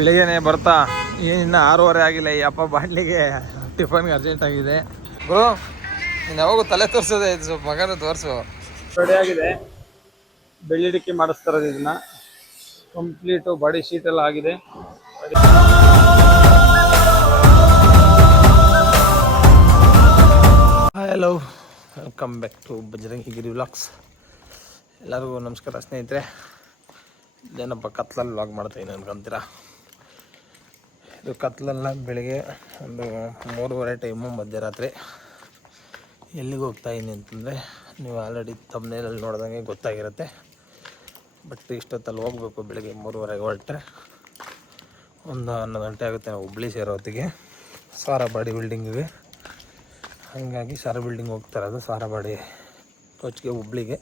ಬೆಳಿಗ್ಗೆನೆ ಬರ್ತಾ ಇನ್ನು 6:30 ಆಗಿಲ್ಲ. ಈ ಅಪ್ಪ ಬಾಟ್ಲಿಗೆ ಟಿಫನ್ಗೆ ಅರ್ಜೆಂಟ್ ಆಗಿದೆ. ಬ್ರೋ ನೀನು ಯಾವಾಗೂ ತಲೆ ತೋರಿಸೋದೇ ಇದು, ಸ್ವಲ್ಪ ಮಗನ ತೋರಿಸು. ರೆಡಿ ಆಗಿದೆ, ಬೆಳ್ಳಿಡಿಕೆ ಮಾಡಿಸ್ತಾರದು. ಇದನ್ನ ಕಂಪ್ಲೀಟು ಬಾಡಿ ಶೀಟ್ ಎಲ್ಲ ಆಗಿದೆ. Hello, welcome back to Bajarangi Giri vlogs. ಎಲ್ಲರಿಗೂ ನಮಸ್ಕಾರ ಸ್ನೇಹಿತರೆ. ಇದೇನಪ್ಪ ಕತ್ಲಲ್ಲಿ ವ್ಲಾಗ್ ಮಾಡ್ತಾಯಿದ್ದೀನಿ ಅನ್ಕೊಂತೀರಾ. ಇದು ಕತ್ಲಲ್ಲ, ಬೆಳಿಗ್ಗೆ ಒಂದು 3:30 ಟೈಮು, ಮಧ್ಯರಾತ್ರಿ. ಎಲ್ಲಿಗೆ ಹೋಗ್ತಾಯಿದ್ದೀನಿ ಅಂತಂದರೆ ನೀವು ಆಲ್ರೆಡಿ ತಮ್ಮನೇಲಿ ನೋಡ್ದಂಗೆ ಗೊತ್ತಾಗಿರುತ್ತೆ. ಬಟ್ ಇಷ್ಟೊತ್ತಲ್ಲಿ ಹೋಗಬೇಕು. ಬೆಳಿಗ್ಗೆ 3:30 ಹೊರಟ್ರೆ ಒಂದು 11 ಗಂಟೆ ಆಗುತ್ತೆ ನಾವು ಹುಬ್ಳಿ ಸೇರೋ ಹೊತ್ತಿಗೆ, ಸಾರಾಬಾಡಿ ಬಿಲ್ಡಿಂಗಿಗೆ. ಹಾಗಾಗಿ ಸಾರ ಬಿಲ್ಡಿಂಗ್ ಹೋಗ್ತಾರದು, ಸಾರಾಬಾಡಿ ಕೋಚ್ಗೆ ಹುಬ್ಳಿಗೆ.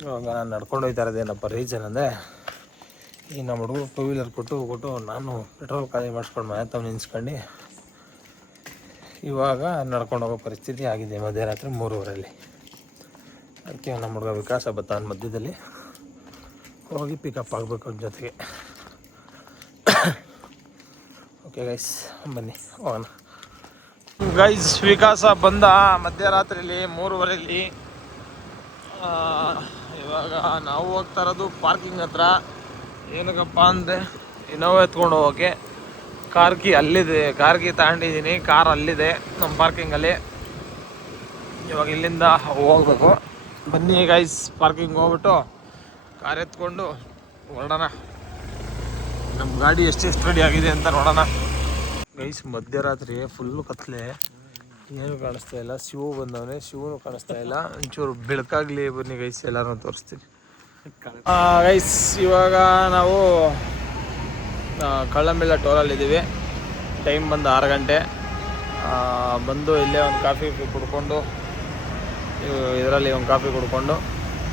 ಇವಾಗ ನಾನು ನಡ್ಕೊಂಡು ಹೋಗ್ತಾ ಇರೋದೇನಪ್ಪ ರೀಸನ್ ಅಂದರೆ, ಈ ನಮ್ಮ ಹುಡುಗರು 2 ವೀಲರ್ ಕೊಟ್ಟು ನಾನು ಪೆಟ್ರೋಲ್ ಖಾಲಿ ಮಾಡಿಸ್ಕೊಂಡು ಮನೆ ತಾವು ನಿನ್ಸ್ಕೊಂಡು ಇವಾಗ ನಡ್ಕೊಂಡು ಹೋಗೋ ಪರಿಸ್ಥಿತಿ ಆಗಿದೆ ಮಧ್ಯರಾತ್ರಿ 3:30. ಅದಕ್ಕೆ ನಮ್ಮ ಹುಡುಗ ವಿಕಾಸ ಬತ್ತಾನ ಮಧ್ಯದಲ್ಲಿ, ಹೋಗಿ ಪಿಕಪ್ ಆಗಬೇಕು ಅವ್ರ ಜೊತೆಗೆ. ಓಕೆ ಗೈಸ್, ಬನ್ನಿ ಹೋಗೋಣ. ಗೈಸ್, ವಿಕಾಸ ಬಂದ ಮಧ್ಯರಾತ್ರಿಲಿ 3:30. ಇವಾಗ ನಾವು ಹೋಗ್ತಾ ಇರೋದು ಪಾರ್ಕಿಂಗ್ ಹತ್ರ. ಏನಕ್ಕಪ್ಪ ಅಂದರೆ ಇನೋವಾ ಎತ್ಕೊಂಡು ಹೋಗೋಕ್ಕೆ. ಕಾರ್ಕಿ ಅಲ್ಲಿದೆ, ಕಾರ್ಕಿ ತಗೊಂಡಿದ್ದೀನಿ, ಕಾರ್ ಅಲ್ಲಿದೆ ನಮ್ಮ ಪಾರ್ಕಿಂಗಲ್ಲಿ. ಇವಾಗ ಇಲ್ಲಿಂದ ಹೋಗ್ಬೇಕು. ಬನ್ನಿ ಗೈಸ್, ಪಾರ್ಕಿಂಗ್ ಹೋಗ್ಬಿಟ್ಟು ಕಾರ್ ಎತ್ಕೊಂಡು ಹೊರಡೋಣ. ನಮ್ಮ ಗಾಡಿ ಎಷ್ಟೆಷ್ಟು ರೆಡಿ ಆಗಿದೆ ಅಂತ ನೋಡೋಣ. ಗೈಸ್, ಮಧ್ಯರಾತ್ರಿ ಫುಲ್ಲು ಕತ್ಲೆ, ಏನು ಕಾಣಿಸ್ತಾ ಇಲ್ಲ. ಶಿವು ಬಂದವನೇ, ಶಿವನು ಕಾಣಿಸ್ತಾ ಇಲ್ಲ. ಒಂಚೂರು ಬೆಳಕಾಗಲಿ, ಬನ್ನಿ ಗೈಸ್ ಎಲ್ಲರೂ ತೋರಿಸ್ತೀನಿ. ಗೈಸ್, ಇವಾಗ ನಾವು ಕಳ್ಳಂಬೆಲ್ಲ ಟೋಲಲ್ಲಿದ್ದೀವಿ. ಟೈಮ್ ಬಂದು 6 ಗಂಟೆ. ಬಂದು ಇಲ್ಲೇ ಒಂದು ಕಾಫಿ ಕುಡ್ಕೊಂಡು, ಇದರಲ್ಲಿ ಒಂದು ಕಾಫಿ ಕುಡ್ಕೊಂಡು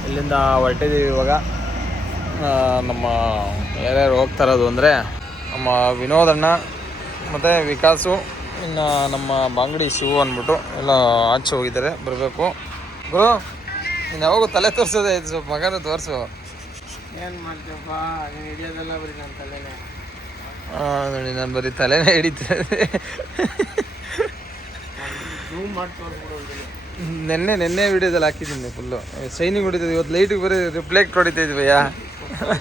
ಇಲ್ಲಿಂದ ಹೊರಟಿದ್ದೀವಿ. ಇವಾಗ ನಮ್ಮ ಯಾರ್ಯಾರು ಹೋಗ್ತಾ ಇರೋದು ಅಂದರೆ, ನಮ್ಮ ವಿನೋದಣ್ಣ ಮತ್ತು ವಿಕಾಸು, ಇನ್ನು ನಮ್ಮ ಬಾಂಗಡಿ ಶಿವು ಅಂದ್ಬಿಟ್ಟು ಎಲ್ಲ ಆಚೆ ಹೋಗಿದ್ದಾರೆ. ಬರಬೇಕು. ಬ್ರೋ ನೀನು ಯಾವಾಗೂ ತಲೆ ತೋರಿಸೋದೇ ಇದು, ಸ್ವಲ್ಪ ಮಗನ ತೋರಿಸು. ಏನು ಮಾಡ್ತೀವಪ್ಪ, ನೀನು ಹಿಡಿಯೋದೆಲ್ಲ ಬರೀ ನನ್ನ ತಲೆನೇ. ನೋಡಿ, ನಾನು ಬರೀ ತಲೆನೇ ಹಿಡಿತೇನೆ. ನೆನ್ನೆ ವಿಡಿಯೋದಲ್ಲಿ ಹಾಕಿದ್ದೀನಿ ಫುಲ್ಲು ಶೈನಿಂಗ್ ಹೊಡಿತದೆ. ಇವತ್ತು ಲೈಟಿಗೆ ಬರೀ ರಿಫ್ಲೆಕ್ಟ್ ಹೊಡಿತಾಯಿದ್ವಯ್ಯ.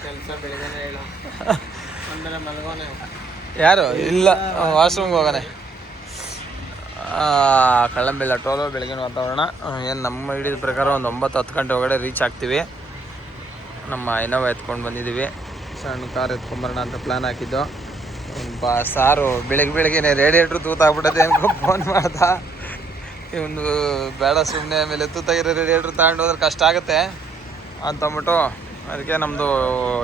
ಕೆಲಸ ಬೆಳಗ್ಗೆನೇ ಹೇಳು, ಅಂದರೆ ಮಲಗೋನೆ. ಯಾರು ಇಲ್ಲ, ವಾಶ್ರೂಮ್ಗೆ ಹೋಗೋಣ. ಕಳ್ಳಂಬೆಲ್ಲ ಟೋಲು, ಬೆಳಗಿನ ವಾತಾವರಣ. ಏನು ನಮ್ಮ ಹಿಡಿದ ಪ್ರಕಾರ ಒಂದು 9-10 ಗಂಟೆ ಒಳಗಡೆ ರೀಚ್ ಆಗ್ತೀವಿ. ನಮ್ಮ ಇನೋವಾ ಎತ್ಕೊಂಡು ಬಂದಿದ್ದೀವಿ. ಸಣ್ಣ ಕಾರ್ ಎತ್ಕೊಂಬರೋಣ ಅಂತ ಪ್ಲ್ಯಾನ್ ಹಾಕಿದ್ದು. ಸಾರು ಬೆಳಗ್ಗೆನೆ ರೇಡಿಯೇಟ್ರು ತೂತಾಗ್ಬಿಟ್ಟದೆ ಅನ್ಕೊ ಫೋನ್ ಮಾಡ್ದ. ಒಂದು ಬೇಡ ಸುಮ್ಮನೆ, ಆಮೇಲೆ ತೂತಾಗಿರೋ ರೇಡಿಯೇಟ್ರ್ ತಗೊಂಡು ಹೋದ್ರೆ ಕಷ್ಟ ಆಗುತ್ತೆ ಅಂತಂದ್ಬಿಟ್ಟು ಅದಕ್ಕೆ ನಮ್ಮದು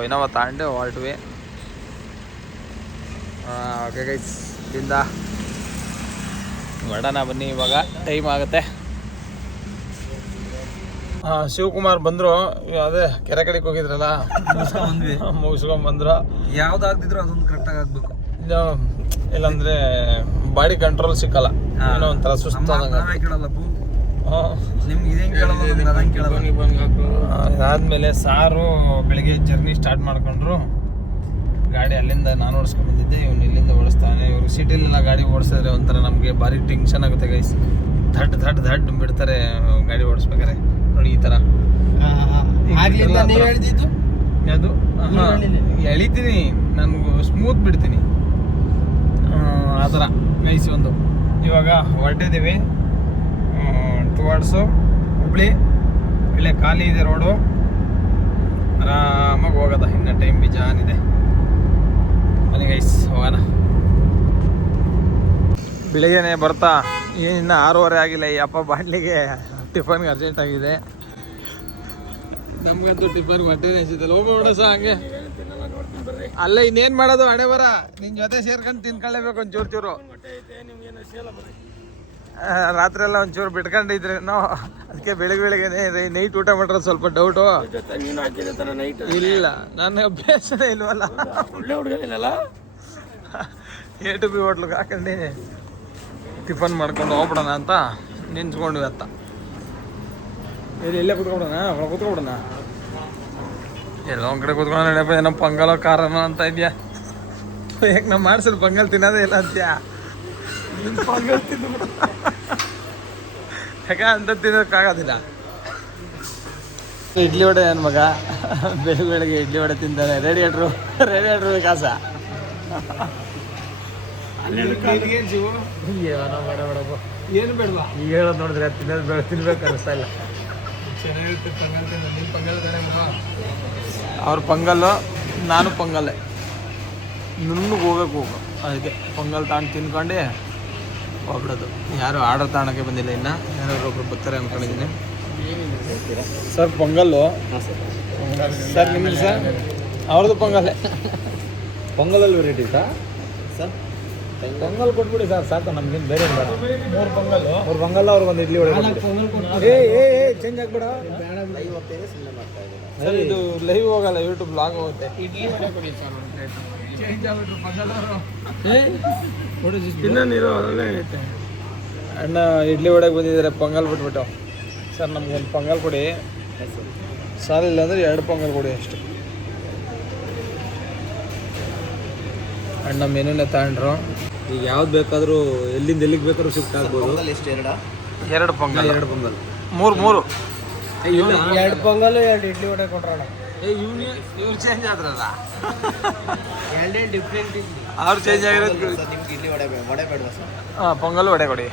ಇನೋವಾ ತಗೊಂಡು ಹೊರಟ್ವಿ. ಓಕೆ ಗೈಸ್, ಇಲ್ಲಿಂದ ಹೊರಡೋಣ ಬನ್ನಿ. ಇವಾಗ ಟೈಮ್ ಆಗುತ್ತೆ. ಶಿವಕುಮಾರ್ ಬಂದರು, ಅದೇ ಕೆರೆ ಕಡೆಗೆ ಹೋಗಿದ್ರಲ್ಲ, ಮುಗಿಸ್ಕೊಂಡ್ಬಂದ್ರು. ಯಾವ್ದಾಗ್ದಿದ್ರು ಅದೊಂದು ಕರೆಕ್ಟಾಗಿ ಆಗಬೇಕು, ಇಲ್ಲಾಂದರೆ ಬಾಡಿ ಕಂಟ್ರೋಲ್ ಸಿಕ್ಕಲ್ಲ. ಏನೋ ಒಂಥರ ಸುಸ್ತಾದಂಗೆ. ಅದಾದಮೇಲೆ ಸಾರು ಬೆಳಿಗ್ಗೆ ಜರ್ನಿ ಸ್ಟಾರ್ಟ್ ಮಾಡ್ಕೊಂಡ್ರು. ಗಾಡಿ ಅಲ್ಲಿಂದ ನಾನು ಓಡಿಸ್ಕೊಂಡು ಬಂದಿದ್ದೆ, ಇವನು ಇಲ್ಲಿಂದ ಓಡಿಸ್ತಾನೆ. ಇವ್ರು ಸಿಟಿಲೆಲ್ಲ ಗಾಡಿ ಓಡಿಸಿದ್ರೆ ಒಂಥರ ನಮಗೆ ಭಾರಿ ಟೆನ್ಷನ್ ಆಗುತ್ತೆ ಗೈಸ್. ಧಡ್ ಬಿಡ್ತಾರೆ ಗಾಡಿ ಓಡಿಸ್ಬೇಕಾರೆ. ನೋಡಿ ಈ ಥರ ಅದು ಎಳಿತೀನಿ, ನನಗೂ ಸ್ಮೂತ್ ಬಿಡ್ತೀನಿ ಆ ಥರ ಗೈಸ್. ಒಂದು ಇವಾಗ ಹೊರಟಿದ್ದೀವಿ ಟುವರ್ಡ್ಸು ಹುಬ್ಳಿ. ಒಳ್ಳೆ ಖಾಲಿ ಇದೆ ರೋಡು, ಆರಾಮಾಗಿ ಹೋಗೋದ. ಇನ್ನು ಟೈಮ್ ಬಿಜಾನಿದೆ. ಬನ್ನಿ ಗೈಸ್, ಹೋಗೋಣ. ಬೆಳಿಗ್ಗೆನೆ ಬರ್ತಾ ಇನ್ನು 6:30 ಆಗಿಲ್ಲ. ಈ ಅಪ್ಪ ಬಾಟ್ಲಿಗೆ ಟಿಫನ್ಗೆ ಅರ್ಜೆಂಟ್ ಆಗಿದೆ. ನಮಗಂತೂ ಟಿಫನ್ಗೆ ಹೊಟ್ಟೆನೇ ಹಸಿತಲ್ಲ. ಹೋಗೋಣ ಸಹ ಹಂಗೆ. ಅಲ್ಲ ಇನ್ನೇನು ಮಾಡೋದು, ಹಣೆ ಬರ ನಿನ್ನ ಜೊತೆ ಸೇರ್ಕೊಂಡು ತಿನ್ಕೊಳ್ಳೇಬೇಕು ಒಂಚೂರು. ರಾತ್ರಿ ಎಲ್ಲ ಒಂಚೂರು ಬಿಟ್ಕೊಂಡಿದ್ರೆ ನಾವು, ಅದಕ್ಕೆ ಬೆಳಗ್ಗೆನೆ ನೈಟ್ ಊಟ ಮಾಡಿರೋದು ಸ್ವಲ್ಪ ಡೌಟು. ಇಲ್ಲ, ನನ್ನ ಅಭ್ಯಾಸನೇ ಇಲ್ವಲ್ಲ. A to B ಹೋಟ್ಲಿಗೆ ಹಾಕೊಂಡು ಟಿಫನ್ ಮಾಡ್ಕೊಂಡು ಹೋಗ್ಬಿಡೋಣ ಅಂತ ನಿಂತ್ಕೊಂಡ್ವಿ. ಅತ್ತ ಇಲ್ಲೇ ಕೂತ್ಕೊಬಿಡೋಣ, ಕೂತ್ಕೊಬಿಡೋಣ. ಎಲ್ಲೋ ಒಂದು ಕಡೆ ಕೂತ್ಕೊಂಡು ಏನಪ್ಪ ಪಂಗಲೋ ಕಾರನೋ ಅಂತ ಇದೆಯಾ. ಯಾಕೆ ನಾವು ಮಾಡ್ಸಲ್ ಪೊಂಗಲ್ ತಿನ್ನೋದೇ ಇಲ್ಲ ಅಂತ್ಯಾ ಪೊಂಗಲ್ ತಿಂದು ಯಾಕೆ ಅಂತ ತಿನ್ನೋಕ್ಕಾಗೋದಿಲ್ಲ. ಇಡ್ಲಿ ವಡೆ ನನ್ನ ಮಗ ಬೆಳಗ್ಗೆ ಇಡ್ಲಿ ವಡೆ ತಿಂತಾನೆ. ರೇಡಿಯೇಟ್ರು ವಿಕಾಸ ಏನು ಬೇಡವಾ ಈಗ ಹೇಳೋದು ನೋಡಿದ್ರೆ ತಿನ್ಬೇಕು ಅನಿಸ್ತಾ ಇಲ್ಲ. ಚೆನ್ನಾಗಿರುತ್ತೆ ಪೊಂಗಲ್ ತಿಂದು. ನಿಮ್ಮ ಪೊಂಗಲ್ ತಾನೇ ಅವ್ರ ಪೊಂಗಲ್ಲು, ನಾನು ಪೊಂಗಲ್ಲೇ. ನುಣ್ಣಗೆ ಹೋಗು ಅದಕ್ಕೆ ಪೊಂಗಲ್ ತಗೊಂಡು ತಿನ್ಕೊಂಡು ಹೋಗ್ಬಿಡೋದು. ಯಾರು ಆರ್ಡರ್ ತಗೊಳಕ್ಕೆ ಬಂದಿಲ್ಲ ಇನ್ನು, ಯಾರು ಒಬ್ರು ಬರ್ತಾರೆ ಅಂದ್ಕೊಂಡಿದ್ದೀನಿ. ಸರ್ ಪೊಂಗಲ್ಲು ಸರ್ ನಿಮ್ಮದು ಸರ್ ಅವ್ರದ್ದು ಪೊಂಗಲ್ಲೇ. ಪೊಂಗಲಲ್ಲಿ ವೆರೈಟಿ ಸರ್ ಪೊಂಗಲ್ ಕೊಟ್ಬಿಡಿ ಸರ್ ಸಾಕು, ನಮ್ಗೇನು ಬೇರೆ ಇಲ್ಲ. 3 ಪೊಂಗಲ್ಲು, 3 ಪೊಂಗಲ್ ಅವ್ರಿಗೊಂದು ಇಡ್ಲಿ ಹೊಡೆ. ಚೇಂಜ್ ಆಗ್ಬೇಡ ಸರ್ ಇದು ಲೈವ್ ಹೋಗಲ್ಲ, ಯೂಟ್ಯೂಬ್ ಬ್ಲಾಗ್ ಹೋಗುತ್ತೆ. ಇಡ್ಲಿ ವಡೆ ಕೊಡಿ ಸರ್ ಒಂದು ಪ್ಲೇಟ್. ಚೇಂಜ್ ಆಗ್ಬಿಟ್ರು ಪೊಂಗಲ್ ಇನ್ನೇನಿರೋ ಅದರಲ್ಲೇ ಐತೆ. ಅಣ್ಣ ಇಡ್ಲಿ ಹೊಡೆಗೆ ಬಂದಿದ್ದಾರೆ ಪೊಂಗಲ್ ಬಿಟ್ಬಿಟ್ಟು. ಸರ್ ನಮ್ಗೊಂದು ಪೊಂಗಲ್ ಕೊಡಿ. ಸಾಲ ಇಲ್ಲ ಅಂದರೆ 2 ಪೊಂಗಲ್ ಕೊಡಿ ಅಷ್ಟು. ಅಣ್ಣ ಮೆನುನೇ ತಗೊಂಡ್ರು. ಈಗ ಯಾವ್ದು ಬೇಕಾದರೂ ಎಲ್ಲಿಂದ ಎಲ್ಲಿಗೆ ಬೇಕಾದ್ರೂ ಶಿಫ್ಟ್ ಆಗ್ಬೋದು. 2 ಪೊಂಗಲ್, 2 ಪೊಂಗಲ್, 3 2 ಪೊಂಗಲ್ 2 ಇಡ್ಲಿ ವಡೆ ಕೊಟ್ರಣ. ಇವ್ರು ಚೇಂಜ್ ಆದ್ರಲ್ಲ, 2 ಡಿಫ್ರೆಂಟ್ ಇಡ್ಲಿ. ಅವ್ರು ಚೇಂಜ್ ಆಗಿರೋದು. ನಿಮ್ಗೆ ಇಡ್ಲಿ ವಡೆ ಬೇಡವಾ ಸರ್? ಹಾಂ ಪೊಂಗಲ್ ವಡೆ ಕೊಡಿ.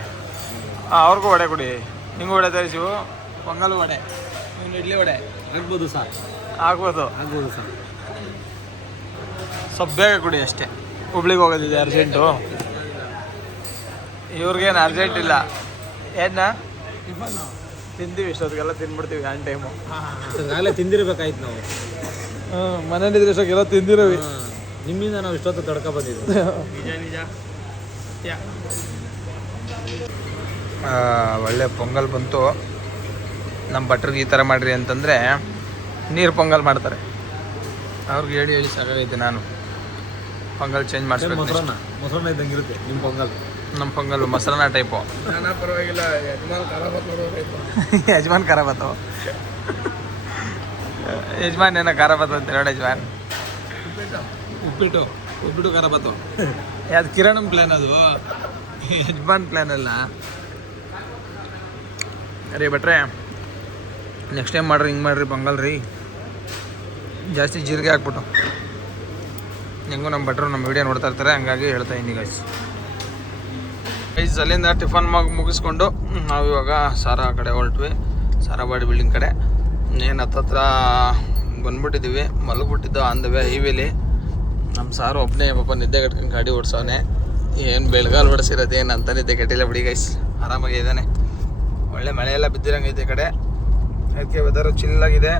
ಅವ್ರಿಗೂ ವಡೆ ಕೊಡಿ. ನಿಂಗೂ ವಡೆ ತರಿಸಿವು, ಪೊಂಗಲ್ ವಡೆ, ಇವ್ನು ಇಡ್ಲಿ ವಡೆ ಆಗ್ಬೋದು ಸರ್, ಆಗ್ಬೋದು ಸರ್. ಸ್ವಲ್ಪ ಬೇಗ ಕೊಡಿ ಅಷ್ಟೇ. ಹುಬ್ಳಿಗೆ ಹೋಗೋದಿದೆ ಅರ್ಜೆಂಟು. ಇವ್ರಿಗೇನು ಅರ್ಜೆಂಟ್ ಇಲ್ಲ. ಏನ ತಿಂತೀವಿ ಇಷ್ಟೊತ್ತಿಗೆಲ್ಲ ತಿಂದ್ಬಿಡ್ತೀವಿ ಆನ್ ಟೈಮು. ಆಗಲೇ ತಿಂದಿರ್ಬೇಕಾಯ್ತು ನಾವು. ಮನೇಲಿದ್ರೆ ಇಷ್ಟೊತ್ತಿಗೆಲ್ಲ ತಿಂದಿರೋವಿ. ನಿಮ್ಮಿಂದ ನಾವು ಇಷ್ಟೊತ್ತು ತಡ್ಕೊ ಬಂದಿದ್ವಿ. ನಿಜ ಒಳ್ಳೆ ಪೊಂಗಲ್ ಬಂತು. ನಮ್ಮ ಭಟ್ರಿಗೆ ಈ ಥರ ಮಾಡಿರಿ ಅಂತಂದರೆ ನೀರು ಪೊಂಗಲ್ ಮಾಡ್ತಾರೆ. ಅವ್ರಿಗೆ ಹೇಳಿ ಸಾಕಾಗೈತೆ. ನಾನು ಪೊಂಗಲ್ ಚೇಂಜ್ ಮಾಡಿಸ್ಬೇಕು. ಮೊಸರನ್ನ ಇದ್ದಂಗೆ ಇರುತ್ತೆ ನಿಮ್ಮ ಪೊಂಗಲ್. ನಮ್ಮ ಪೊಂಗಲ್ ಮೊಸರನ್ನ ಟೈಪು. ಪರವಾಗಿಲ್ಲ, ಯಜಮಾನ್ ಖಾರ ಬತ್ತು. ಯಜಮಾನ್ ಏನೋ ಖಾರ ಬತ್ತು ಅಂತ ನೋಡಿ. ಯಜಮಾನ್ ಉಪ್ಪಿಟ್ಟು ಖಾರ ಬತ್ತು. ಅದು ಕಿರಣ್ ಪ್ಲ್ಯಾನ್, ಅದು ಯಜಮಾನ್ ಪ್ಲ್ಯಾನ್ ಅಲ್ಲ ರೀ. ಭಟ್ರೆ ನೆಕ್ಸ್ಟ್ ಟೈಮ್ ಮಾಡ್ರಿ, ಹಿಂಗೆ ಮಾಡಿರಿ ಪೊಂಗಲ್ ರೀ. ಜಾಸ್ತಿ ಜೀರಿಗೆ ಹಾಕ್ಬಿಟ್ಟು. ಹೆಂಗೂ ನಮ್ಮ ಭಟ್ರು ನಮ್ಮ ವೀಡಿಯೋ ನೋಡ್ತಾ ಇರ್ತಾರೆ, ಹಂಗಾಗಿ ಹೇಳ್ತಾ ಇದ್ದೀನಿ ಗೈಸ್. ಅಲ್ಲಿಂದ ಟಿಫನ್ ಮುಗಿಸ್ಕೊಂಡು ನಾವು ಇವಾಗ ಸಾರಾ ಕಡೆ ಹೊರಟ್ವಿ. ಸಾರಾ ಬಾಡಿ ಬಿಲ್ಡಿಂಗ್ ಕಡೆ ಏನು ಹತ್ತತ್ರ ಬಂದ್ಬಿಟ್ಟಿದ್ದೀವಿ. ಮಲಗ್ಬಿಟ್ಟಿದ್ದು ಆನ್ ದ ವೇ ಹೈವೇಲಿ. ನಮ್ಮ ಸಾರು ಒಬ್ಬನೇ ಪಾಪ ನಿದ್ದೆ ಕಟ್ಕೊಂಡು ಗಾಡಿ ಓಡಿಸೋನೆ. ಏನು ಬೆಳಗಾಲ್ ಹೊಡಿಸಿರೋದು ಏನು ಅಂತ ನಿದ್ದೆ ಕಟ್ಟಿಲ್ಲ ಬಿಡಿ ಗೈಸ್, ಆರಾಮಾಗಿ ಇದ್ದಾನೆ. ಒಳ್ಳೆ ಮಳೆಯೆಲ್ಲ ಬಿದ್ದಿರಂಗೈತೆ ಈ ಕಡೆ. ಅದಕ್ಕೆ ವೆದರು ಚಿಲ್ಲಾಗಿದೆ.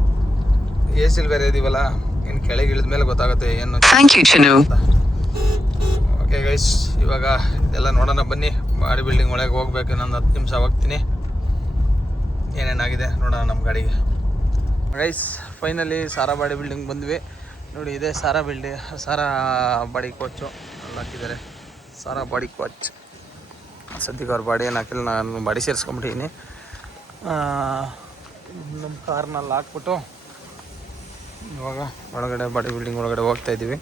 ಎ ಸಿಲ್ ಬೇರೆ ಇದೀವಲ್ಲ, ಇನ್ನು ಕೆಳಗೆ ಇಳಿದ ಮೇಲೆ ಗೊತ್ತಾಗುತ್ತೆ ಏನು. ಓಕೆ ಗೈಸ್, ಇವಾಗ ಇದೆಲ್ಲ ನೋಡೋಣ ಬನ್ನಿ. ಬಾಡಿ ಬಿಲ್ಡಿಂಗ್ ಒಳಗೆ ಹೋಗ್ಬೇಕು. ನಾನು 10 ನಿಮಿಷ ಹೋಗ್ತೀನಿ. ಏನೇನಾಗಿದೆ ನೋಡೋಣ ನಮ್ಮ ಗಾಡಿಗೆ. ಗೈಸ್ ಫೈನಲಿ ಸಾರಾ ಬಾಡಿ ಬಿಲ್ಡಿಂಗ್ ಬಂದ್ವಿ. ನೋಡಿ ಇದೆ ಸಾರಾ ಬಾಡಿ ಕೋಚು ಅಲ್ಲಿ ಹಾಕಿದ್ದಾರೆ. ಸಾರಾ ಬಾಡಿ ಕೋಚ್ ಸದ್ಯಕ್ಕೆ ಅವ್ರ ಬಾಡಿ ಏನು ಹಾಕಿಲ್ಲ, ನಾನು ಬಾಡಿ ಸೇರಿಸ್ಕೊಂಬಿಟ್ಟಿದ್ದೀನಿ. ನಮ್ಮ ಕಾರ್ನಲ್ಲಿ ಹಾಕ್ಬಿಟ್ಟು ಇವಾಗ ಒಳಗಡೆ ಬಾಡಿ ಬಿಲ್ಡಿಂಗ್ ಒಳಗಡೆ ಹೋಗ್ತಾಯಿದ್ದೀವಿ.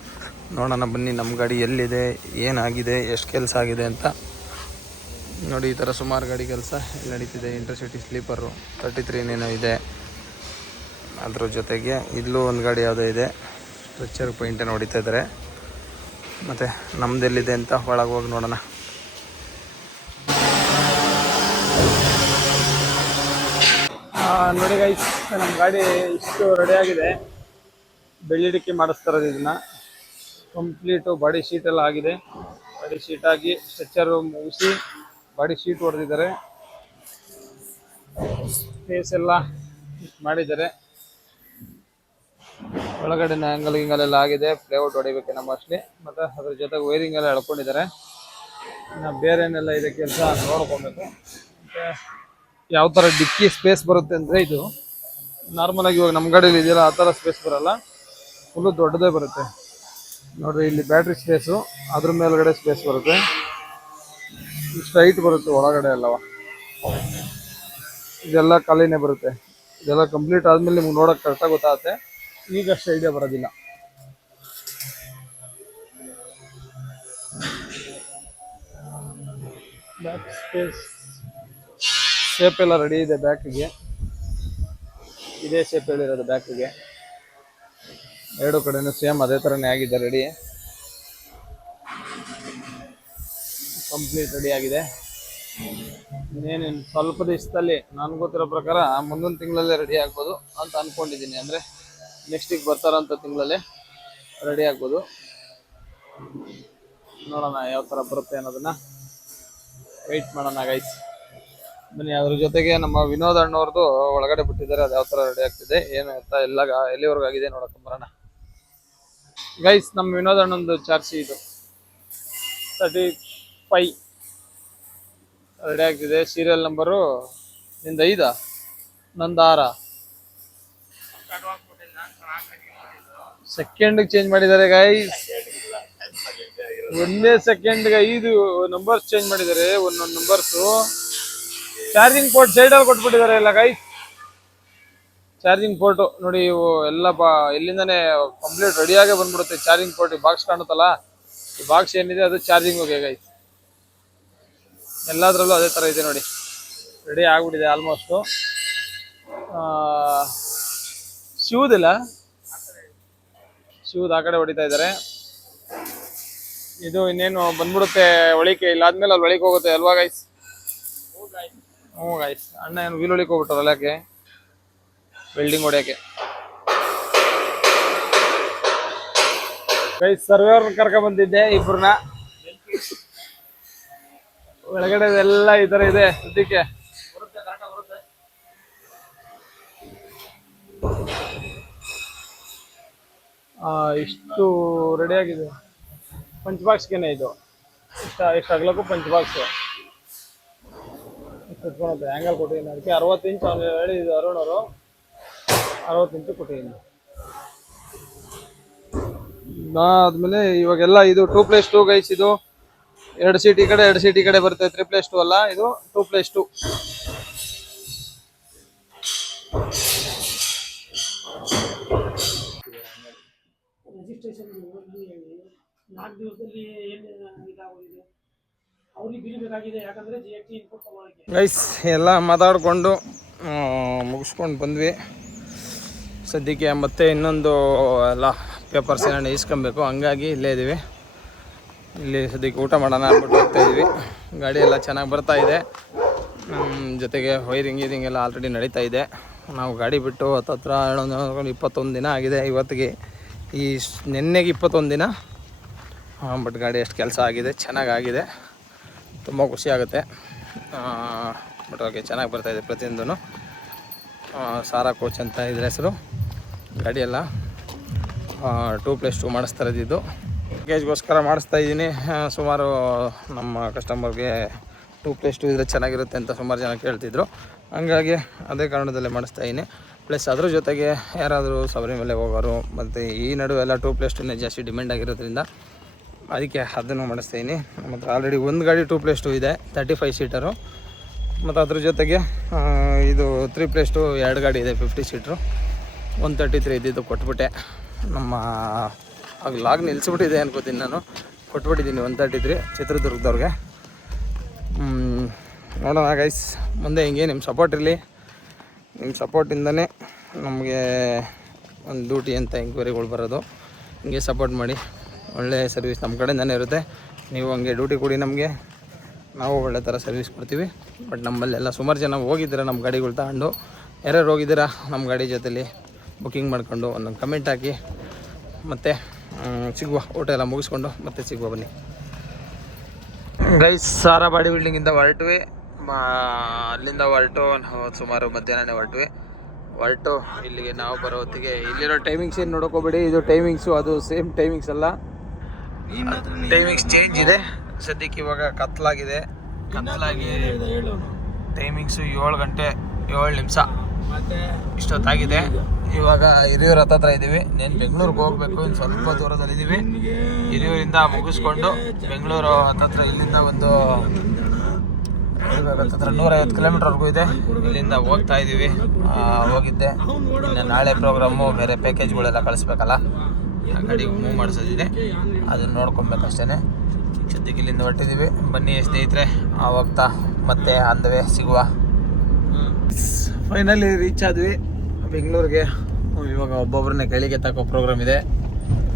ನೋಡೋಣ ಬನ್ನಿ ನಮ್ಮ ಗಾಡಿ ಎಲ್ಲಿದೆ, ಏನಾಗಿದೆ, ಎಷ್ಟು ಕೆಲಸ ಆಗಿದೆ ಅಂತ. ನೋಡಿ ಈ ಥರ ಸುಮಾರು ಗಾಡಿ ಕೆಲಸ ಇಲ್ಲಿ ನಡೀತಿದೆ. ಇಂಟರ್ಸಿಟಿ ಸ್ಲೀಪರು 33 ಏನೋ ಇದೆ. ಅದ್ರ ಜೊತೆಗೆ ಇಲ್ಲೂ ಒಂದು ಗಾಡಿ ಯಾವುದೋ ಇದೆ, ಸ್ಟ್ರೆಚ್ಚರ್ ಪೈಂಟನ್ನು ಹೊಡಿತಾ ಇದ್ದಾರೆ. ಮತ್ತು ನಮ್ಮದೆಲ್ಲಿದೆ ಅಂತ ಒಳಗೆ ಹೋಗಿ ನೋಡೋಣ. ನೋಡಿ ಗೈಸ್, ನಮ್ಮ ಗಾಡಿ ಇಷ್ಟು ರೆಡಿಯಾಗಿದೆ. ಬೆಳ್ಳಿ ಡಿಕ್ಕಿ ಮಾಡಿಸ್ತಾರದು. ಇದನ್ನು ಕಂಪ್ಲೀಟು ಬಾಡಿ ಶೀಟೆಲ್ಲ ಆಗಿದೆ. ಬಾಡಿ ಶೀಟಾಗಿ ಸ್ಟ್ರೆಚ್ಚರು ಮುಗಿಸಿ ಬಾಡಿ ಶೀಟ್ ಹೊಡೆದಿದ್ದಾರೆ. ಸ್ಪೇಸ್ ಎಲ್ಲ ಮಾಡಿದ್ದಾರೆ. ಒಳಗಡೆ ಗಿಂಗಲೆಲ್ಲ ಆಗಿದೆ. ಪ್ಲೇಔಟ್ ಹೊಡಿಬೇಕೇನೋ ಮೋಸ್ಟ್ಲಿ. ಮತ್ತು ಅದ್ರ ಜೊತೆಗೆ ವೈರಿಂಗ್ ಎಲ್ಲ ಎಳ್ಕೊಂಡಿದ್ದಾರೆ. ಇನ್ನು ಬೇರೆ ಏನೆಲ್ಲ ಇದೆ ಕೆಲಸ ನೋಡ್ಕೊಬೇಕು. ಮತ್ತು ಯಾವ ಥರ ಡಿಕ್ಕಿ ಸ್ಪೇಸ್ ಬರುತ್ತೆ ಅಂದರೆ, ಇದು ನಾರ್ಮಲಾಗಿ ಇವಾಗ ನಮ್ಮ ಗಾಡೀಲಿ ಇದೆಯಲ್ಲ ಆ ಥರ ಸ್ಪೇಸ್ ಬರೋಲ್ಲ, ಫುಲ್ಲು ದೊಡ್ಡದೇ ಬರುತ್ತೆ. ನೋಡಿರಿ ಇಲ್ಲಿ ಬ್ಯಾಟ್ರಿ ಸ್ಪೇಸು, ಅದ್ರ ಮೇಲ್ಗಡೆ ಸ್ಪೇಸ್ ಬರುತ್ತೆ. ಇಷ್ಟು ಹೈಟ್ ಬರುತ್ತೆ ಒಳಗಡೆ ಎಲ್ಲವ. ಇದೆಲ್ಲ ಖಾಲಿನೇ ಬರುತ್ತೆ. ಇದೆಲ್ಲ ಕಂಪ್ಲೀಟ್ ಆದಮೇಲೆ ನಿಮ್ಗೆ ನೋಡೋಕೆ ಕರೆಕ್ಟಾಗಿ ಗೊತ್ತಾಗುತ್ತೆ. ಈಗಷ್ಟು ಐಡಿಯಾ ಬರೋದಿಲ್ಲ. ಬ್ಯಾಕ್ ಸ್ಪೇಸ್ ಶೇಪ್ ಎಲ್ಲ ರೆಡಿ ಇದೆ. ಬ್ಯಾಕಿಗೆ ಇದೇ ಶೇಪ್ ಹೇಳಿರೋದು. ಬ್ಯಾಕಿಗೆ ಎರಡು ಕಡೆನೂ ಸೇಮ್ ಅದೇ ಥರನೇ ಆಗಿದೆ. ರೆಡಿ ಕಂಪ್ಲೀಟ್ ರೆಡಿ ಆಗಿದೆ. ಇನ್ನೇನೇನು ಸ್ವಲ್ಪ ದಿವಸದಲ್ಲಿ ನಾನು ಗೊತ್ತಿರೋ ಪ್ರಕಾರ ಮುಂದಿನ ತಿಂಗಳಲ್ಲೇ ರೆಡಿ ಆಗ್ಬೋದು ಅಂತ ಅಂದ್ಕೊಂಡಿದ್ದೀನಿ. ಅಂದರೆ ನೆಕ್ಸ್ಟಿಗೆ ಬರ್ತಾರಂಥ ತಿಂಗಳಲ್ಲೇ ರೆಡಿ ಆಗ್ಬೋದು. ನೋಡೋಣ ಯಾವ ಥರ ಬರುತ್ತೆ ಅನ್ನೋದನ್ನು ವೆಯ್ಟ್ ಮಾಡೋಣ ಗೈಸ್. ಬನ್ನಿ, ಅದ್ರ ಜೊತೆಗೆ ನಮ್ಮ ವಿನೋದ್ ಅಣ್ಣವ್ರದ್ದು ಒಳಗಡೆ ಬಿಟ್ಟಿದ್ದಾರೆ. ಅದು ಯಾವ ಥರ ರೆಡಿ ಆಗ್ತಿದೆ ಏನು ಅಂತ ಎಲ್ಲ ಎಲ್ಲಿವರೆಗೂ ಆಗಿದೆ ನೋಡಕ್ಕೆ ಬರೋಣ ಗೈಸ್. ನಮ್ಮ ವಿನೋದ್ ಅಣ್ಣಂದು ಚಾರ್ಜಿ ಇದು 35 ರೆಡಿ ಆಗ್ತಿದೆ. ಸೀರಿಯಲ್ ನಂಬರು ನಿಂದ 5 ನಂದು 6. ಸೆಕೆಂಡ್ಗೆ ಚೇಂಜ್ ಮಾಡಿದ್ದಾರೆ ಗೈಸ್. ಒಂದೇ ಸೆಕೆಂಡ್ಗೆ 5 ನಂಬರ್ಸ್ ಚೇಂಜ್ ಮಾಡಿದ್ದಾರೆ. ಒಂದೊಂದು ನಂಬರ್ಸು ಚಾರ್ಜಿಂಗ್ ಪೋರ್ಟ್ ಸೈಡಲ್ಲಿ ಕೊಟ್ಬಿಟ್ಟಿದ್ದಾರೆ ಎಲ್ಲ ಗೈಸ್. ಚಾರ್ಜಿಂಗ್ ಪೋರ್ಟು ನೋಡಿ, ಇವು ಎಲ್ಲ ಎಲ್ಲಿಂದನೇ ಕಂಪ್ಲೀಟ್ ರೆಡಿಯಾಗೇ ಬಂದ್ಬಿಡುತ್ತೆ. ಚಾರ್ಜಿಂಗ್ ಪೋರ್ಟ್ ಈ ಬಾಕ್ಸ್ ಕಾಣುತ್ತಲ್ಲ, ಈ ಬಾಕ್ಸ್ ಏನಿದೆ ಅದು ಚಾರ್ಜಿಂಗ್ ಹೋಗಿ ಗೈಸ್. ಎಲ್ಲದರಲ್ಲೂ ಅದೇ ಥರ ಇದೆ ನೋಡಿ, ರೆಡಿ ಆಗ್ಬಿಟ್ಟಿದೆ ಆಲ್ಮೋಸ್ಟು. ಶಿವದಿಲ್ಲ, ಶಿವದ ಆ ಕಡೆ ಹೊಡಿತಾ ಇದ್ದಾರೆ. ಇದು ಇನ್ನೇನು ಬಂದ್ಬಿಡುತ್ತೆ ಒಳಿಕೆ. ಇಲ್ಲಾದ್ಮೇಲೆ ಅಲ್ಲಿ ಒಳಿಕೆ ಹೋಗುತ್ತೆ ಅಲ್ವಾ ಗೈಸ್? ಹ್ಞೂ ಗೈಸ್. ಅಣ್ಣ ಏನು ವೀಲ್ ಹೊಳಿಕೆ ಹೋಗ್ಬಿಟ್ರಲ್ಲ, ಯಾಕೆ ವೆಲ್ಡಿಂಗ್ ಹೊಡ್ಯೋಕ್ಕೆ ಗೈಸ್. ಸರ್ವೇರ್ ಕರ್ಕ ಬಂದಿದ್ದೆ ಇಬ್ಬರನ್ನ. ಒಳಗಡೆ ಎಲ್ಲ ಈ ಥರ ಇದೆ ಸದ್ಯಕ್ಕೆ. ಇಷ್ಟು ರೆಡಿ ಆಗಿದೆ. ಪಂಚ್ ಬಾಕ್ಸ್ಗೆನೆ ಇದು ಇಷ್ಟು ಅಗಲಕ್ಕೂ ಪಂಚ್ ಬಾಕ್ಸು ಇಟ್ಕೊಳುತ್ತೆ. ಆ್ಯಂಗಲ್ ಕೊಟ್ಟಿದ್ದೀನಿ ಅದಕ್ಕೆ 60 ಇಂಚ್ ಅವ್ನು ಹೇಳಿದ್ದು ಅರುಣ್ ಅವರು. 60 ಇಂಚು ಕೊಟ್ಟಿದ್ದೀನಿ. ಆದ್ಮೇಲೆ ಇವಾಗೆಲ್ಲ ಇದು 2+2 ಗೈಸ್. ಇದು 2 ಸೀಟ್ ಈ ಕಡೆ 2 ಸೀಟ್ ಈ ಕಡೆ ಬರುತ್ತೆ. 3+2 ಅಲ್ಲ, ಇದು 2+2. ಗೈಸ್ ಎಲ್ಲ ಮಾತಾಡಿಕೊಂಡು ಮುಗಿಸ್ಕೊಂಡು ಬಂದ್ವಿ ಸದ್ಯಕ್ಕೆ. ಮತ್ತೆ ಇನ್ನೊಂದು ಎಲ್ಲ ಪೇಪರ್ಸ್ ಏನಾರು ಇಸ್ಕೊಬೇಕು, ಹಂಗಾಗಿ ಇಲ್ಲೇ ಇದ್ದೀವಿ. ಇಲ್ಲಿ ಸದ್ಯಕ್ಕೆ ಊಟ ಮಾಡೋಣ ಅಂದ್ಬಿಟ್ಟು ಹೋಗ್ತಾ ಇದ್ದೀವಿ. ಗಾಡಿ ಎಲ್ಲ ಚೆನ್ನಾಗಿ ಬರ್ತಾ ಇದೆ. ಜೊತೆಗೆ ವೈರಿಂಗ್ ಎಲ್ಲ ಆಲ್ರೆಡಿ ನಡೀತಾ ಇದೆ. ನಾವು ಗಾಡಿ ಬಿಟ್ಟು ಹತ್ತತ್ರ 21 ದಿನ ಆಗಿದೆ ಇವತ್ತಿಗೆ. ಈ ನೆನ್ನೆಗೆ 21 ದಿನ. ಬಟ್ ಗಾಡಿ ಎಷ್ಟು ಕೆಲಸ ಆಗಿದೆ, ಚೆನ್ನಾಗಾಗಿದೆ, ತುಂಬ ಖುಷಿ ಆಗುತ್ತೆ. ಬಟ್ ಓಕೆ, ಚೆನ್ನಾಗಿ ಬರ್ತಾಯಿದೆ ಪ್ರತಿಯೊಂದೂ. ಸಾರಾ ಕೋಚ್ ಅಂತ ಇದ್ರ ಹೆಸರು. ಗಾಡಿ ಎಲ್ಲ 2+2 ಮಾಡಿಸ್ತಾ ಇದ್ದಿದ್ದು. ಪ್ಯಾಕೇಜ್ಗೋಸ್ಕರ ಮಾಡಿಸ್ತಾ ಇದ್ದೀನಿ. ಸುಮಾರು ನಮ್ಮ ಕಸ್ಟಮರ್ಗೆ 2+2 ಇದ್ರೆ ಚೆನ್ನಾಗಿರುತ್ತೆ ಅಂತ ಸುಮಾರು ಜನ ಕೇಳ್ತಿದ್ರು. ಹಂಗಾಗಿ ಅದೇ ಕಾರಣದಲ್ಲೇ ಮಾಡಿಸ್ತಾ ಇದ್ದೀನಿ. ಪ್ಲಸ್ ಅದ್ರ ಜೊತೆಗೆ ಯಾರಾದರೂ ಶಬರಿಮಲೆ ಹೋಗೋರು ಮತ್ತು ಈ ನಡುವೆ ಎಲ್ಲ 2+2ನೇ ಜಾಸ್ತಿ ಡಿಮ್ಯಾಂಡ್ ಆಗಿರೋದ್ರಿಂದ ಅದಕ್ಕೆ ಅದನ್ನು ಮಾಡಿಸ್ತಾಯಿದ್ದೀನಿ. ಮತ್ತು ಆಲ್ರೆಡಿ ಒಂದು ಗಾಡಿ 2+2 ಇದೆ, 35 ಸೀಟರು. ಮತ್ತು ಅದ್ರ ಜೊತೆಗೆ ಇದು 3+2 2 ಗಾಡಿ ಇದೆ, 50 ಸೀಟ್ರು. 133 ಇದ್ದಿದ್ದು ಕೊಟ್ಬಿಟ್ಟೆ. ನಮ್ಮ ಲಾಗ್ ನಿಲ್ಲಿಸ್ಬಿಟ್ಟಿದೆ ಅನ್ಕೋತೀನಿ, ನಾನು ಕೊಟ್ಬಿಟ್ಟಿದ್ದೀನಿ 133 ಚಿತ್ರದುರ್ಗದವ್ರಿಗೆ. ನೋಡೋಣ ಗೈಸ್, ಮುಂದೆ ಹಿಂಗೆ ನಿಮ್ಮ ಸಪೋರ್ಟ್ ಇರಲಿ. ನಿಮ್ಮ ಸಪೋರ್ಟಿಂದನೇ ನಮಗೆ ಒಂದು ಡ್ಯೂಟಿ ಅಂತ ಎಂಕ್ವೈರಿಗಳು ಬರೋದು. ಹಿಂಗೆ ಸಪೋರ್ಟ್ ಮಾಡಿ, ಒಳ್ಳೆ ಸರ್ವಿಸ್ ನಮ್ಮ ಕಡೆಯಿಂದನೇ ಇರುತ್ತೆ. ನೀವು ಹಂಗೆ ಡ್ಯೂಟಿ ಕೊಡಿ ನಮಗೆ, ನಾವು ಒಳ್ಳೆ ಥರ ಸರ್ವಿಸ್ ಕೊಡ್ತೀವಿ. ಬಟ್ ನಮ್ಮಲ್ಲೆಲ್ಲ ಸುಮಾರು ಜನ ಹೋಗಿದ್ದೀರ ನಮ್ಮ ಗಾಡಿಗಳು ತಗೊಂಡು. ಯಾರ್ಯಾರು ಹೋಗಿದ್ದೀರಾ ನಮ್ಮ ಗಾಡಿ ಜೊತೆಲಿ ಬುಕ್ಕಿಂಗ್ ಮಾಡ್ಕೊಂಡು ಒಂದೊಂದು ಕಮೆಂಟ್ ಹಾಕಿ. ಮತ್ತು ಸಿಗುವ, ಊಟ ಎಲ್ಲ ಮುಗಿಸ್ಕೊಂಡು ಮತ್ತೆ ಸಿಗುವ ಬನ್ನಿ ಗೈಸ್. ಸಾರಾ ಬಾಡಿ ಬಿಲ್ಡಿಂಗಿಂದ ಹೊರಟ್ವಿ. ಅಲ್ಲಿಂದ ಹೊರಟು ನಾವು ಸುಮಾರು ಮಧ್ಯಾಹ್ನನೇ ಹೊರಟು ಇಲ್ಲಿಗೆ ನಾವು ಬರೋ ಹೊತ್ತಿಗೆ. ಇಲ್ಲಿರೋ ಟೈಮಿಂಗ್ಸ್ ಏನು ನೋಡೋಕೋಬೇಡಿ, ಇದು ಟೈಮಿಂಗ್ಸು ಅದು ಸೇಮ್ ಟೈಮಿಂಗ್ಸ್ ಅಲ್ಲ, ಟೈಮಿಂಗ್ಸ್ ಚೇಂಜ್ ಇದೆ. ಸದ್ಯಕ್ಕೆ ಇವಾಗ ಕತ್ಲಾಗಿ ಟೈಮಿಂಗ್ಸು 7 ಗಂಟೆ 7 ನಿಮಿಷ ಇಷ್ಟೊತ್ತಾಗಿದೆ. ಇವಾಗ ಹಿರಿಯೂರು ಹತ್ತತ್ರ ಇದ್ದೀವಿ. ನಾನು ಬೆಂಗಳೂರಿಗೆ ಹೋಗಬೇಕು, ಇನ್ನು ಸ್ವಲ್ಪ ದೂರದಲ್ಲಿದ್ದೀವಿ. ಹಿರಿಯೂರಿಂದ ಮುಗಿಸ್ಕೊಂಡು ಬೆಂಗಳೂರು ಹತ್ತತ್ರ ಇಲ್ಲಿಂದ ಒಂದು 150 ಕಿಲೋಮೀಟರ್ವರೆಗೂ ಇದೆ. ಇಲ್ಲಿಂದ ಹೋಗ್ತಾ ಇದ್ದೀವಿ. ಹೋಗಿದ್ದೆ, ಇನ್ನು ನಾಳೆ ಪ್ರೋಗ್ರಾಮು ಬೇರೆ ಪ್ಯಾಕೇಜ್ಗಳೆಲ್ಲ ಕಳಿಸ್ಬೇಕಲ್ಲ, ಗಾಡಿ ಮೂವ್ ಮಾಡಿಸೋದಿದೆ, ಅದನ್ನು ನೋಡ್ಕೊಬೇಕಷ್ಟೇ. ಸದ್ಯಕ್ಕೆ ಇಲ್ಲಿಂದ ಹೊಟ್ಟಿದ್ದೀವಿ. ಬನ್ನಿ ಸ್ನೇಹಿತರೆ, ಹೋಗ್ತಾ ಮತ್ತೆ ಅಂದವೇ ಸಿಗುವ. ಫೈನಲಿ ರೀಚ್ ಆದ್ವಿ ಬೆಂಗಳೂರಿಗೆ. ಇವಾಗ ಒಬ್ಬೊಬ್ಬರನ್ನೇ ಕೆಳಗೆ ತಾಕೋ ಪ್ರೋಗ್ರಾಮ್ ಇದೆ.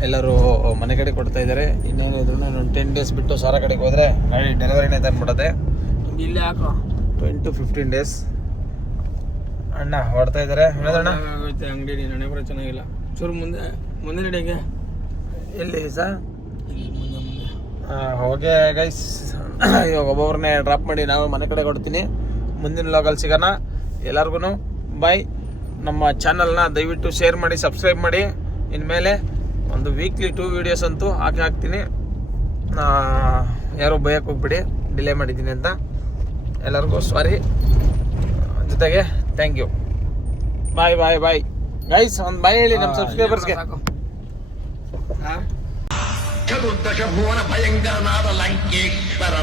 ಎಲ್ಲರೂ ಮನೆ ಕಡೆ ಕೊಡ್ತಾ ಇದ್ದಾರೆ. ಇನ್ನೇನಿದ್ರು ನಾನು 10 ಡೇಸ್ ಬಿಟ್ಟು ಸಾರ ಕಡೆಗೆ ಹೋದರೆ ಗಾಡಿ ಡೆಲಿವರಿನೇ ತಂದ್ಬಿಡತ್ತೆ. ಇಲ್ಲೇ ಹಾಕೋ 20 to 15 ಡೇಸ್. ಅಣ್ಣ ಹೊಡ್ತಾ ಇದ್ದಾರೆ. ಹೇಳೋಣ ಆಗೋಯ್ತು ಅಂಗಡಿ ನಡೆ ಬರೋ ಚೆನ್ನಾಗಿಲ್ಲ. ಚೂರು ಮುಂದೆ ನಡಿಗೆ. ಎಲ್ಲಿ ಸರ್? ಇಲ್ಲಿ ಮುಂದೆ ಹೋಗಿ ಗೈಸ್, ಇವಾಗ ಒಬ್ಬೊಬ್ಬರನ್ನೇ ಡ್ರಾಪ್ ಮಾಡಿ ನಾವು ಮನೆ ಕಡೆ ಕೊಡ್ತೀನಿ. ಮುಂದಿನ ಲಾಗಲ್ಲಿ ಸಿಗೋಣ. ಎಲ್ಲರಿಗೂ ಬಾಯ್. ನಮ್ಮ ಚಾನಲ್ನ ದಯವಿಟ್ಟು ಶೇರ್ ಮಾಡಿ, ಸಬ್ಸ್ಕ್ರೈಬ್ ಮಾಡಿ. ಇನ್ಮೇಲೆ ಒಂದು ವೀಕ್ಲಿ 2 ವೀಡಿಯೋಸ್ ಅಂತೂ ಹಾಕ್ತೀನಿ. ಯಾರು ಬೈಯಕ್ಕೆ ಹೋಗ್ಬಿಡಿ ಡಿಲೇ ಮಾಡಿದ್ದೀನಿ ಅಂತ. ಎಲ್ಲರಿಗೂ ಸಾರಿ, ಜೊತೆಗೆ thank you. Bye bye bye guys. ಒಂದು ಬಾಯ್ ಹೇಳಿ ನಮ್ಮ ಸಬ್ಸ್ಕ್ರೈಬರ್ಸ್ಗೆ. ಹಾಂ ಚತುರ್ದಶ ಭುವನ ಭಯಂಕರನಾದ ಲಂಕೇಶ್ವರ